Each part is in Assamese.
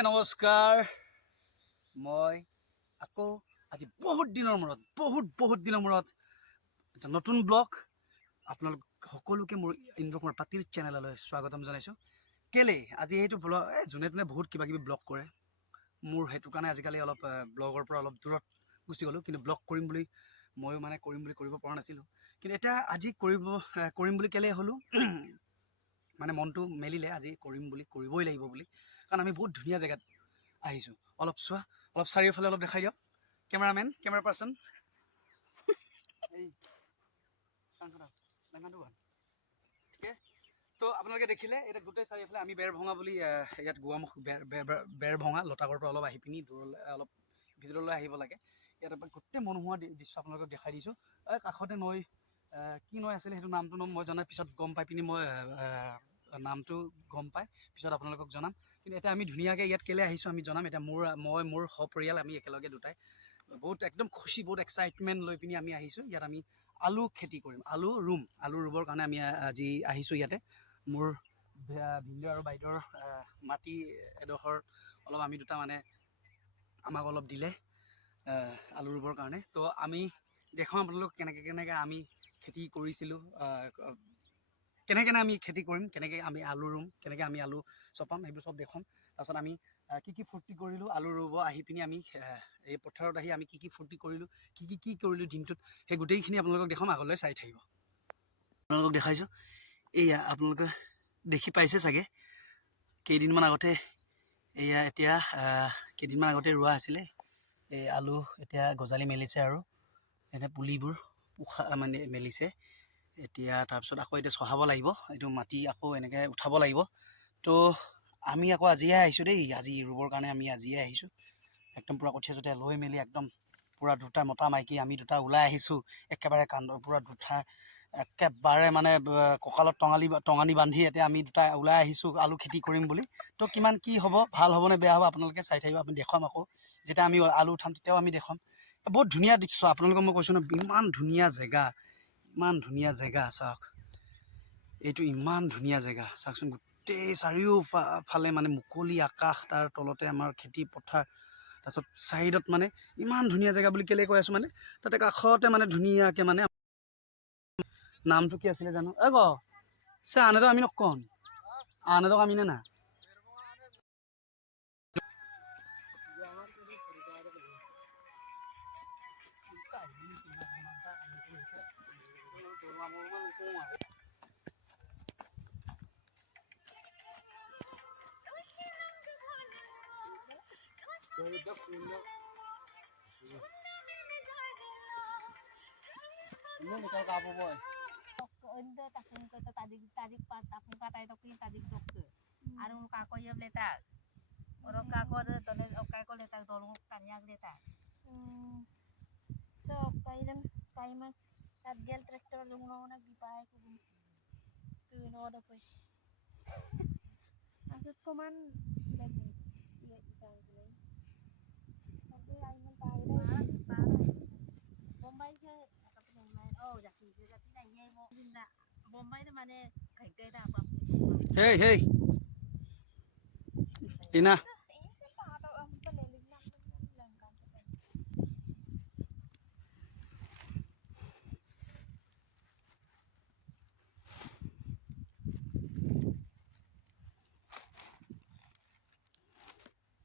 হাই নমস্কাৰ মই আকৌ আজি বহুত দিনৰ মূৰত এটা নতুন ব্লগ আপোনালোক সকলোকে মোৰ ইন্দ্ৰকুমাৰ পাতিৰ চেনেললৈ স্বাগতম জনাইছোঁ। কেলে আজি এইটো ব্লগ যোনে তোনে বহুত কিবা কিবি ব্লগ কৰে, মোৰ সেইটো কাৰণে আজিকালি অলপ ব্লগৰ পৰা অলপ দূৰত গুচি গ'লোঁ। কিন্তু ব্লগ কৰিম বুলি ময়ো মানে কৰিব পৰা নাছিলোঁ, কিন্তু এতিয়া আজি কৰিম বুলি কেলে হ'লোঁ মানে মনটো মেলিলে আজি কৰিবই লাগিব বুলি, কাৰণ আমি বহুত ধুনীয়া জেগাত আহিছোঁ। অলপ চোৱা, অলপ চাৰিওফালে অলপ দেখাই দিয়ক কেমেৰা পাৰ্চন। তো আপোনালোকে দেখিলে এতিয়া গোটেই চাৰিওফালে আমি বেৰভঙা বুলি ইয়াত গোৱামুখ বেৰভঙা লতাকৰ পৰা অলপ আহি পিনি দূৰলৈ অলপ ভিতৰলৈ আহিব লাগে। ইয়াত গোটেই মনোমোহা দৃশ্য আপোনালোকক দেখাই দিছোঁ। কাষতে নৈ, কি নৈ আছিলে সেইটো নামটো মই জনাৰ পিছত গম পাই পিনি মই নামটো গম পাই পিছত আপোনালোকক জনাম। কিন্তু এতিয়া আমি ধুনীয়াকৈ ইয়াত কেলৈ আহিছোঁ আমি জনাম। এতিয়া মোৰ সপৰিয়াল আমি একেলগে দুটাই বহুত একদম খুচি, বহুত এক্সাইটমেণ্ট লৈ পিনি আমি আহিছোঁ। ইয়াত আমি আলু খেতি কৰিম, আলু ৰুবৰ কাৰণে আমি আজি আহিছোঁ ইয়াতে। মোৰ ভিনদেউ আৰু বাইদেউৰ মাটি এডোখৰ অলপ আমি দুটা মানে আমাক অলপ দিলে আলু ৰুবৰ কাৰণে। তো আমি দেখাওঁ আপোনালোক কেনেকৈ আমি খেতি কৰিছিলোঁ, কেনেকৈ আমি খেতি কৰিম, কেনেকৈ আমি আলু ৰুম, কেনেকৈ আমি আলু চপাম, সেইবোৰ চব দেখাম। তাৰপিছত আমি কি ফূৰ্তি কৰিলোঁ আলু ৰুব আহি পিনি আমি এই পথাৰত আহি আমি কি ফূৰ্তি কৰিলোঁ, কি কৰিলোঁ দিনটোত, সেই গোটেইখিনি আপোনালোকক দেখাম। আগলৈ চাই থাকিব। আপোনালোকক দেখাইছোঁ, এয়া আপোনালোকে দেখি পাইছে চাগে কেইদিনমান আগতে, এতিয়া কেইদিনমান আগতে ৰোৱা আছিলে এই আলু, এতিয়া গজালি মেলিছে আৰু এনে পুলিবোৰ মানে মেলিছে এতিয়া। তাৰপিছত আকৌ এতিয়া চহাব লাগিব, এইটো মাটি আকৌ এনেকৈ উঠাব লাগিব। তো আমি আকৌ আজিহে আহিছোঁ দেই, আজি ৰুবৰ কাৰণে আমি আজিহে আহিছোঁ। একদম পূৰা কঠীয়া চঠীয়া লৈ মেলি একদম পূৰা দুটা মতা মাইকী আমি দুটা ওলাই আহিছোঁ একেবাৰে কান্দৰ পূৰা দুটা একেবাৰে মানে কঁকালত টঙানি বান্ধি এতিয়া আমি দুটা ওলাই আহিছোঁ আলু খেতি কৰিম বুলি। তো কিমান কি হ'ব, ভাল হ'ব নে বেয়া হ'ব আপোনালোকে চাই থাকিব। আমি দেখুৱাম আকৌ যেতিয়া আমি আলু উঠাম তেতিয়াও আমি দেখুৱাম। বহুত ধুনীয়া দৃশ্য আপোনালোকক মই কৈছোঁ ন, ইমান ধুনীয়া জেগা চাওক, এইটো ইমান ধুনীয়া জেগা চাওকচোন। গোটেই চাৰিওফালে মানে মুকলি আকাশ, তাৰ তলতে আমাৰ খেতি পথাৰ, তাৰপিছত চাইডত মানে ইমান ধুনীয়া জেগা বুলি কেলৈ কৈ আছোঁ মানে তাতে কাষতে মানে ধুনীয়াকৈ মানে নামটো কি আছিলে জানো সে আনেতো আমি নকন আনেতো আমি না Hey Ina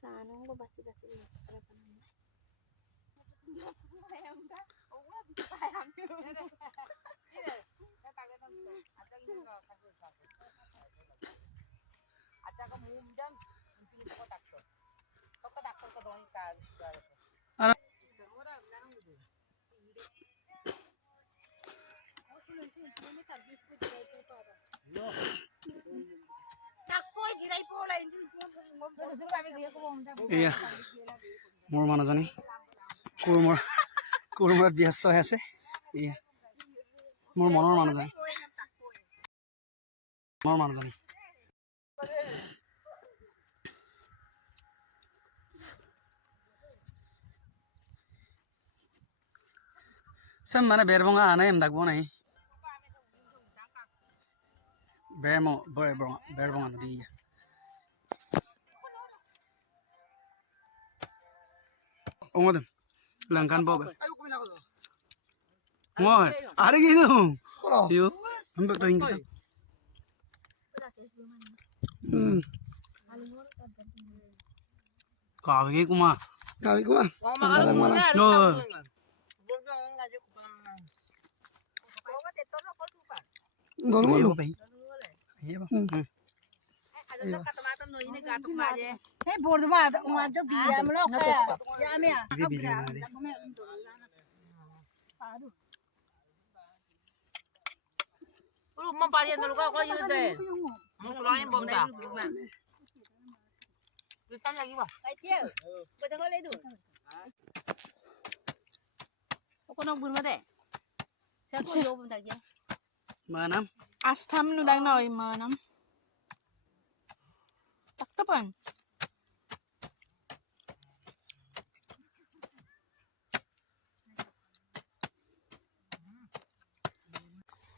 Sana ko basi-basi para panahon. এয়া মোৰ মানুহজনী কোৰমৰাত ব্যস্ত হৈ আছে। এয়া মোৰ মনৰ মানুহজনী Sam mana berbonga aneh em dagbo nahi berbonga di ông lần căn bộ ngồi à đấy cái đâu hiểu không được tình cái cả cái cũng mà rồi Ngon luôn vậy. Iya bang. Hey, board ma, ma jo biya mo lo kaya. Ya me ya. Di bilang ada. Lu mau parian dulu kau kau yun deh. Mau keluarin bom dah. Bisa lagi bah. Kaya. Baca kau itu. Kau nak bunuh deh. Saya kau jawab bentar je. Mana? Astam nudang na manam. Taktapan.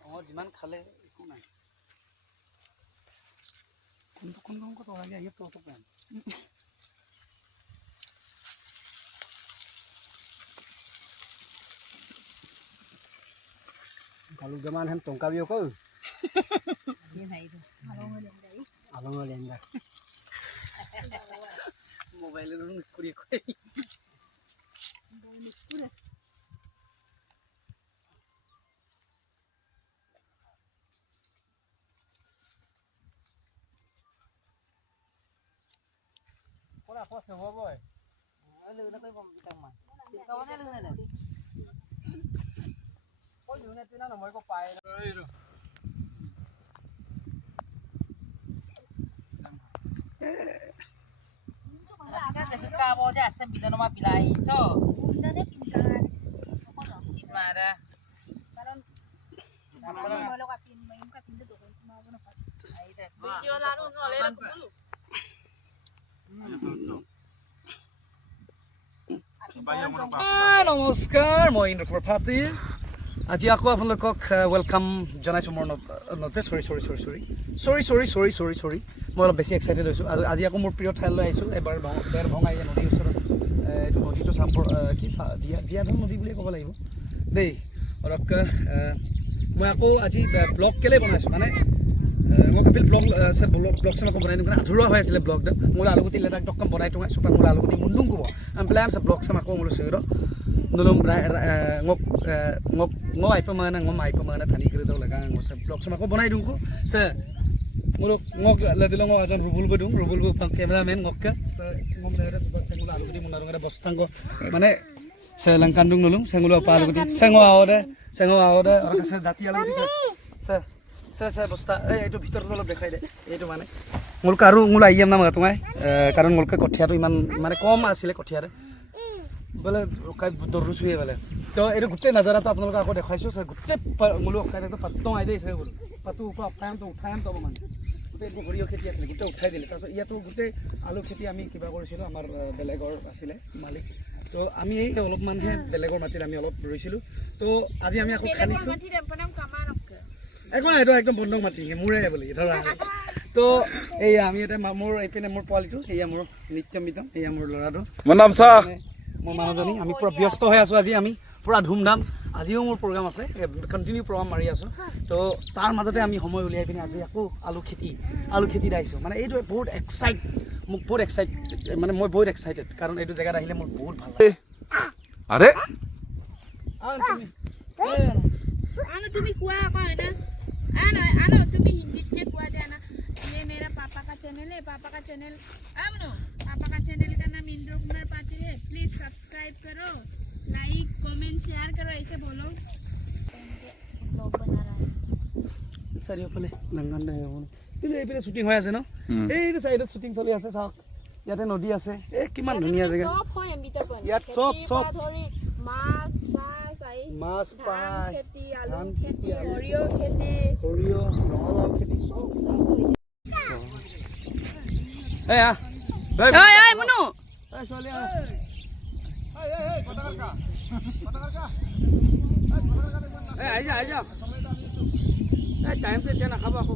Oh, jiman khale ikut nai. Kuntung ko to lagi ayat to kan. Kalau zaman hem tongka biyo ko. Along lên đây. Mobile nó kuri kuri. Có là có sờ rồi. Lư nó cái vòng tầng mà. Câu nó lư này này. Có nhiều này nó mới có bài rồi. Kan jadi kabo aja, sempit nama pilai, so. Dane pingkan. Gimana? Kalau kapin main kapin itu kan mau na pat. Video lalu soalnya aku dulu. নমস্কাৰ মই ইন্দ্ৰ পাতি আজি আকৌ আপোনালোকক ওয়েলকাম জনাইছোঁ মোৰ নতে সৰি মই অলপ বেছি এক্সাইটেড হৈছোঁ আৰু আজি আকৌ মোৰ প্ৰিয় ঠাইলৈ আহিছোঁ এবাৰ বেৰভঙা এই নদীৰ ওচৰত এইটো নদীটো চাম্পৰ কি জীয়াধল নদী বুলিয়ে ক'ব লাগিব দেই অলপকৈ মই আকৌ আজি ব্লগ কেলৈ বনাইছোঁ মানে মই ভাবিল ব্লগ চাম আকৌ বনাই দিওঁ মানে আধৰুৱা হৈ আছিলে ব্লগটো মোৰ আলুগুটি লেটাক দকম বনাই থোৱা চুপাৰ মোৰ আলুগুটি মুন্দুং ক'ব আমি পেলাই আছে ব্লগ চাম আকৌ মোৰ চৈৰ nulung ngok ai pemana ngom ai pemana thani kere daw laga ngos blog sama ko bonai dung ko se muluk ngok la dilong ajan rubul bu pang cameraman ngok ka se ngom lere sebab sengula alu di munarung ada bostang ko mane se langkandung nulung sengula pa alu di sengo awode ora se dati alu di se bosta eto bhitor olop dekhai de eto mane muluk aru ngula iam na matungai karon muluk kothia to iman mane kom asile kothia re बोले दौड़ चुए बोले तो ये गोटे नजारा अपने आगे देखा सर गोटे मूल तो पातों आई दे बोलो पातो उठाम तो मान गोटे सरिय खेति आसे गोटे उठाई दिले तरह इतना गोटे आलू खेति आम क्या आम बेलेगर आছিলে मालिक तो आम अलपमानहे बेलेगर माटित आम अलप रुईसिलो तो आज आम आको खानिছো একো নাই একদম বন্ধক মাতি মোৰে বুলি ধৰা তো এই আমি এটা মোৰ এইপিনে মোৰ পোৱালিটো এয়া মোৰ নিত্য মিতম এয়া মোৰ ল'ৰাটো মোৰ নাম চা মোৰ মানুহজনী আমি পুৰা ব্যস্ত হৈ আছোঁ আজি আমি পুৰা ধুমধাম আজিও মোৰ প্ৰগ্ৰাম আছে কণ্টিনিউ প্ৰগ্ৰাম মাৰি আছোঁ তো তাৰ মাজতে আমি সময় উলিয়াই পিনে আজি আকৌ আলু খেতি দাইছোঁ মানে এইটো বহুত মোক বহুত মানে মই বহুত এক্সাইটেড কাৰণ এইটো জেগাত আহিলে মোৰ বহুত ভাল লাগে আৰে তুমি কোৱা আকৌ আনো তুমি হিন্দীত যে কোৱা যায় না ये मेरा पापा का चैनल है पापा का चैनल का नाम इंद्र कुमार पाटिल है प्लीज सब्सक्राइब करो लाइक कमेंट शेयर करो ऐसे बोलो ब्लॉग बना रहा है চাৰিওফালে লাংগান নাই কিন্তু এইপিনে শ্বুটিং হৈ আছে ন এইটো চাইডত শ্বুটিং চলি আছে চাওক ইয়াতে নদী আছে এই কিমান ধুনীয়া জেগা সব হয় এমবিটাৰ ইয়াত সব ধৰি মাছ পায় খেতি আলু খেতি সৰিয়হ ৰঙালাও খেতি চব এই আ ঐ মুনু এই ছোৱালী আ এই আই যা এই টাইম তে এতিয়া নাখাবা আকৌ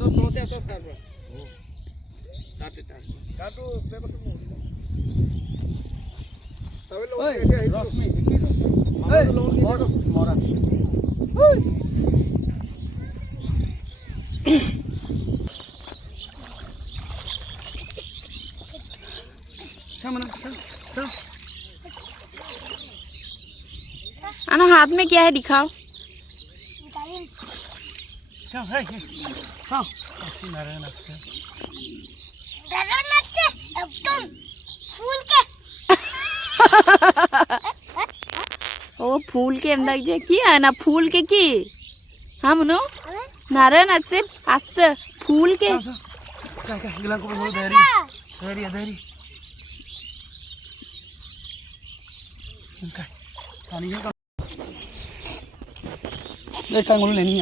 তো তোতে খাব তাতে ৰশ্মি মৰা आना हाथ में क्या है दिखाओ ओ फूल के अंदर जे किया ना फूल के की हाँ मनो नारायण अच्छे आस फूल के लेनी